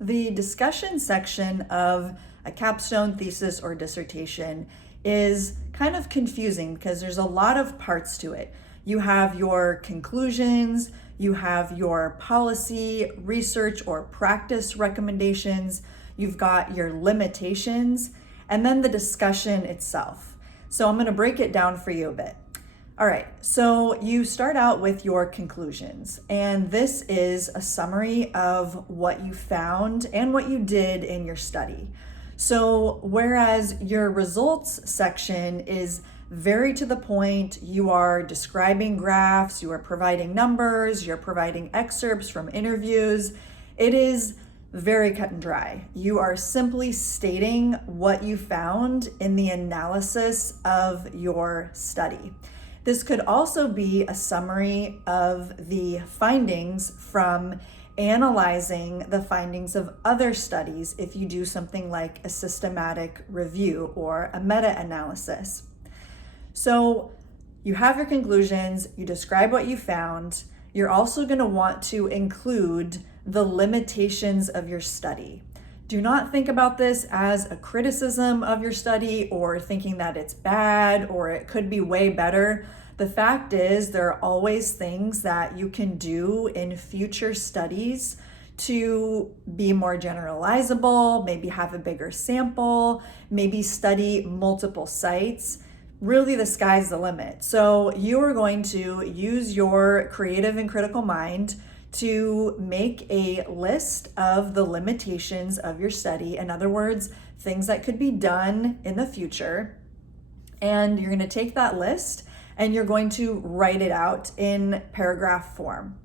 The discussion section of a capstone, thesis, or dissertation is kind of confusing because there's a lot of parts to it. You have your conclusions, you have your policy, research, or practice recommendations, you've got your limitations, and then the discussion itself. So I'm going to break it down for you a bit. All right, so you start out with your conclusions, and this is a summary of what you found and what you did in your study. So whereas your results section is very to the point, you are describing graphs, you are providing numbers, you're providing excerpts from interviews, it is very cut and dry. You are simply stating what you found in the analysis of your study. This could also be a summary of the findings from analyzing the findings of other studies if you do something like a systematic review or a meta-analysis. So you have your conclusions, you describe what you found. You're also going to want to include the limitations of your study. Do not think about this as a criticism of your study or thinking that it's bad or it could be way better. The fact is, there are always things that you can do in future studies to be more generalizable, maybe have a bigger sample, maybe study multiple sites. Really, the sky's the limit. So you are going to use your creative and critical mind to make a list of the limitations of your study. In other words, things that could be done in the future. And you're going to take that list and you're going to write it out in paragraph form.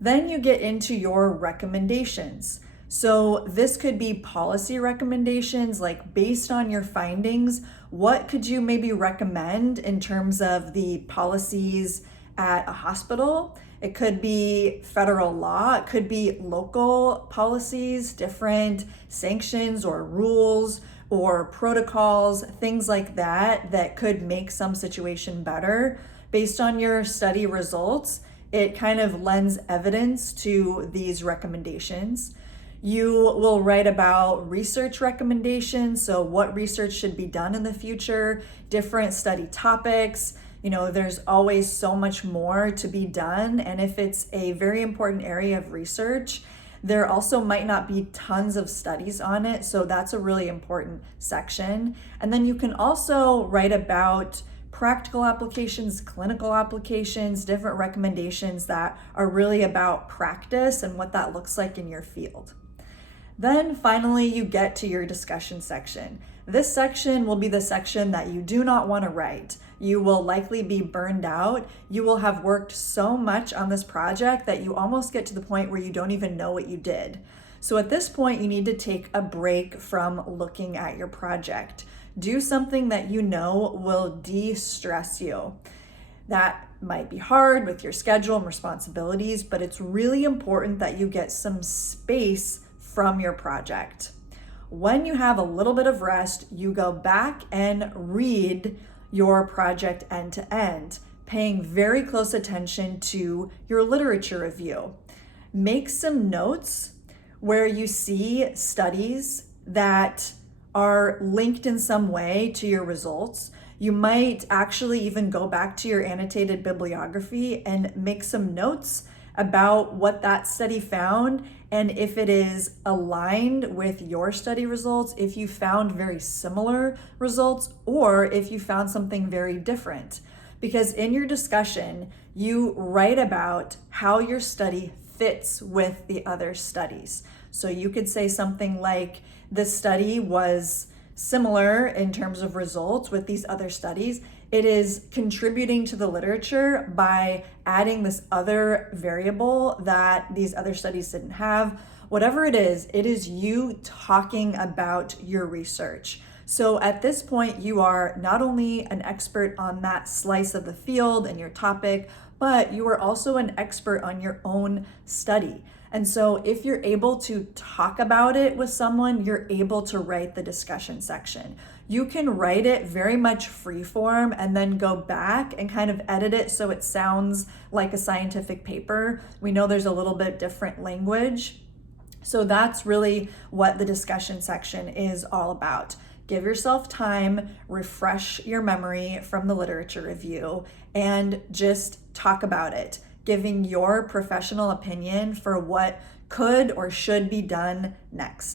Then you get into your recommendations. So this could be policy recommendations, like based on your findings, what could you maybe recommend in terms of the policies at a hospital? It could be federal law, it could be local policies, different sanctions or rules or protocols, things like that, that could make some situation better. Based on your study results, it kind of lends evidence to these recommendations. You will write about research recommendations, so what research should be done in the future, different study topics. There's always so much more to be done, and if it's a very important area of research, there also might not be tons of studies on it, so that's a really important section. And then you can also write about practical applications, clinical applications, different recommendations that are really about practice and what that looks like in your field. Then finally, you get to your discussion section. This section will be the section that you do not want to write. You will likely be burned out. You will have worked so much on this project that you almost get to the point where you don't even know what you did. So at this point, you need to take a break from looking at your project. Do something that you know will de-stress you. That might be hard with your schedule and responsibilities, but it's really important that you get some space from your project. When you have a little bit of rest, you go back and read your project end to end, paying very close attention to your literature review. Make some notes where you see studies that are linked in some way to your results. You might actually even go back to your annotated bibliography and make some notes about what that study found and if it is aligned with your study results, if you found very similar results, or if you found something very different. Because in your discussion, you write about how your study fits with the other studies. So you could say something like, this study was similar in terms of results with these other studies. It is contributing to the literature by adding this other variable that these other studies didn't have. Whatever it is you talking about your research. So at this point, you are not only an expert on that slice of the field and your topic, but you are also an expert on your own study. And so if you're able to talk about it with someone, you're able to write the discussion section. You can write it very much free form and then go back and kind of edit it so it sounds like a scientific paper. We know there's a little bit different language. So that's really what the discussion section is all about. Give yourself time, refresh your memory from the literature review, and just talk about it, giving your professional opinion for what could or should be done next.